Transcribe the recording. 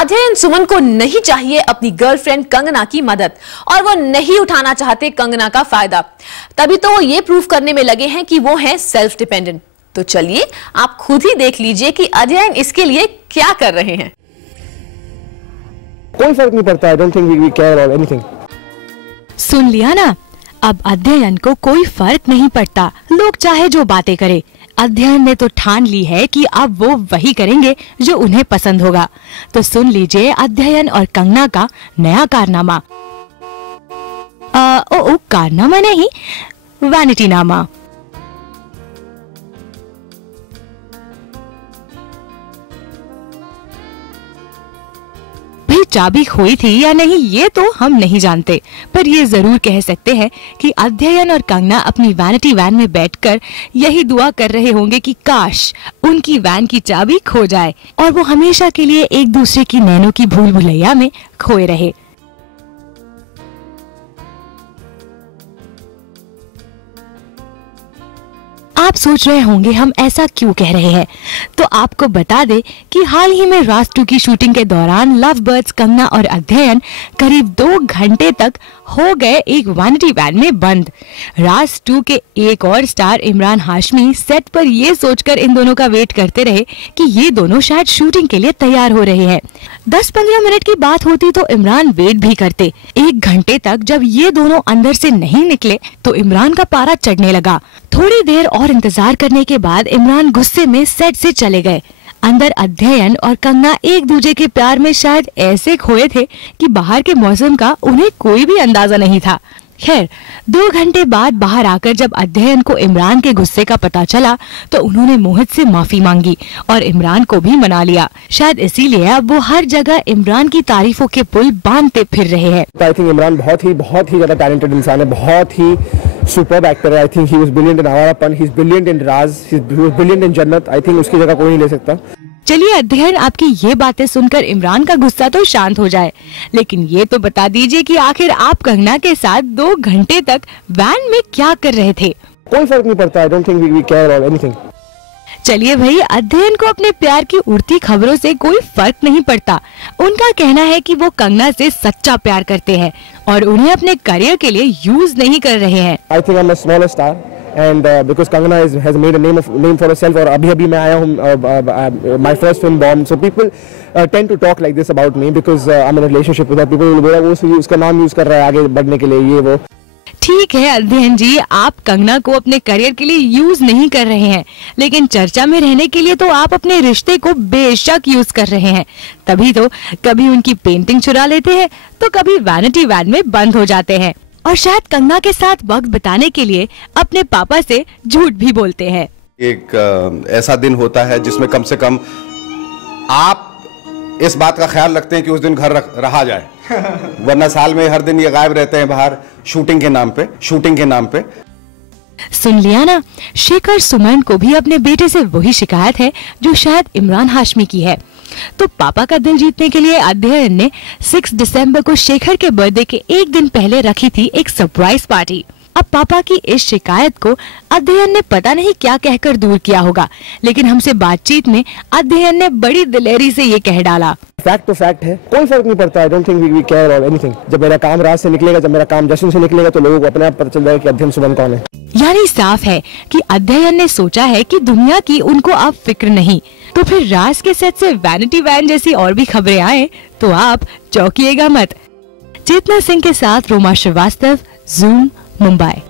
अध्ययन सुमन को नहीं चाहिए अपनी गर्लफ्रेंड कंगना की मदद और वो नहीं उठाना चाहते कंगना का फायदा। तभी तो वो ये प्रूव करने में लगे हैं कि वो हैं सेल्फ डिपेंडेंट। तो चलिए आप खुद ही देख लीजिए कि अध्ययन इसके लिए क्या कर रहे हैं। कोई फर्क नहीं पड़ता। I don't think we care or anything. सुन लिया ना, अब अध्ययन को कोई फर्क नहीं पड़ता, लोग चाहे जो बातें करे। अध्ययन ने तो ठान ली है कि अब वो वही करेंगे जो उन्हें पसंद होगा। तो सुन लीजिए अध्ययन और कंगना का नया कारनामा। कारनामा नहीं, वैनिटी नामा। चाबी खोई थी या नहीं ये तो हम नहीं जानते, पर ये जरूर कह सकते हैं कि अध्ययन और कंगना अपनी वैनिटी वैन में बैठकर यही दुआ कर रहे होंगे कि काश उनकी वैन की चाबी खो जाए और वो हमेशा के लिए एक दूसरे की नैनों की भूल भुलैया में खोए रहे। आप सोच रहे होंगे हम ऐसा क्यों कह रहे हैं, तो आपको बता दे कि हाल ही में राज 2 की शूटिंग के दौरान लव बर्ड्स कंगना और अध्ययन करीब 2 घंटे तक हो गए एक वैनिटी वैन में बंद। राज 2 के एक और स्टार इमरान हाशमी सेट पर ये सोचकर इन दोनों का वेट करते रहे कि ये दोनों शायद शूटिंग के लिए तैयार हो रहे हैं। 10-15 मिनट की बात होती तो इमरान वेट भी करते। 1 घंटे तक जब ये दोनों अंदर से नहीं निकले तो इमरान का पारा चढ़ने लगा। थोड़ी देर और इंतजार करने के बाद इमरान गुस्से में सेट से चले गए। अंदर अध्ययन और कंगना एक दूसरे के प्यार में शायद ऐसे खोए थे कि बाहर के मौसम का उन्हें कोई भी अंदाजा नहीं था। खैर 2 घंटे बाद बाहर आकर जब अध्ययन को इमरान के गुस्से का पता चला तो उन्होंने मोहित से माफी मांगी और इमरान को भी मना लिया। शायद इसीलिए अब वो हर जगह इमरान की तारीफों के पुल बांधते फिर रहे हैं। आई थिंक इमरान बहुत ही ज्यादा टैलेंटेड इंसान है, बहुत ही सुपर्ब एक्टर है। I think he was brilliant in Awarapan, he is brilliant in Raaz, he is brilliant in Jannat. I think उसकी जगह कोई नहीं ले सकता। चलिए अध्ययन आपकी ये बातें सुनकर इमरान का गुस्सा तो शांत हो जाए, लेकिन ये तो बता दीजिए कि आखिर आप कंगना के साथ 2 घंटे तक वैन में क्या कर रहे थे। कोई फर्क नहीं पड़ता। I don't think we care or anything. चलिए भाई, अध्ययन को अपने प्यार की उड़ती खबरों से कोई फर्क नहीं पड़ता। उनका कहना है कि वो कंगना से सच्चा प्यार करते हैं और उन्हें अपने करियर के लिए यूज नहीं कर रहे हैं। I think I'm a smaller star. And because Kangana has made a name for herself, और अभी मैं आया हूँ my first film Bomb, so people tend to talk like this about me because I'm in a relationship with her. People will बोला वो उसका नाम use कर रहा है आगे बढ़ने के लिए, ये वो। ठीक है अध्ययन जी, आप कंगना को अपने करियर के लिए यूज नहीं कर रहे हैं, लेकिन चर्चा में रहने के लिए तो आप अपने रिश्ते को बेशक यूज कर रहे हैं। तभी तो कभी उनकी पेंटिंग चुरा लेते हैं तो कभी वैनिटी वैन में बंद हो जाते हैं और शायद कंगना के साथ वक्त बिताने के लिए अपने पापा से झूठ भी बोलते हैं। एक ऐसा दिन होता है जिसमें कम से कम आप इस बात का ख्याल रखते हैं कि उस दिन घर रहा जाए, वरना साल में हर दिन ये गायब रहते हैं बाहर शूटिंग के नाम पे। सुन लिया ना, शेखर सुमन को भी अपने बेटे से वही शिकायत है जो शायद इमरान हाशमी की है। तो पापा का दिल जीतने के लिए अध्ययन ने 6 दिसंबर को शेखर के बर्थडे के 1 दिन पहले रखी थी एक सरप्राइज पार्टी। अब पापा की इस शिकायत को अध्ययन ने पता नहीं क्या कहकर दूर किया होगा, लेकिन हमसे बातचीत में अध्ययन ने बड़ी दिलेरी से ये कह डाला। फैक्ट तो फैक्ट है, कोई फर्क नहीं पड़ता। I don't think we care or anything. जब मेरा काम राज से निकलेगा, जब मेरा काम जश्न से निकलेगा तो लोगों को अपने आप पता चल जाएगा कि अध्ययन सुमन कौन है। यानी साफ है कि अध्ययन ने सोचा है कि दुनिया की उनको अब फिक्र नहीं, तो फिर राज के सेट से वैनिटी वैन जैसी और भी खबरें आए तो आप चौंकिएगा मत। चेतना सिंह के साथ रोमा श्रीवास्तव, ज़ूम, मुंबई।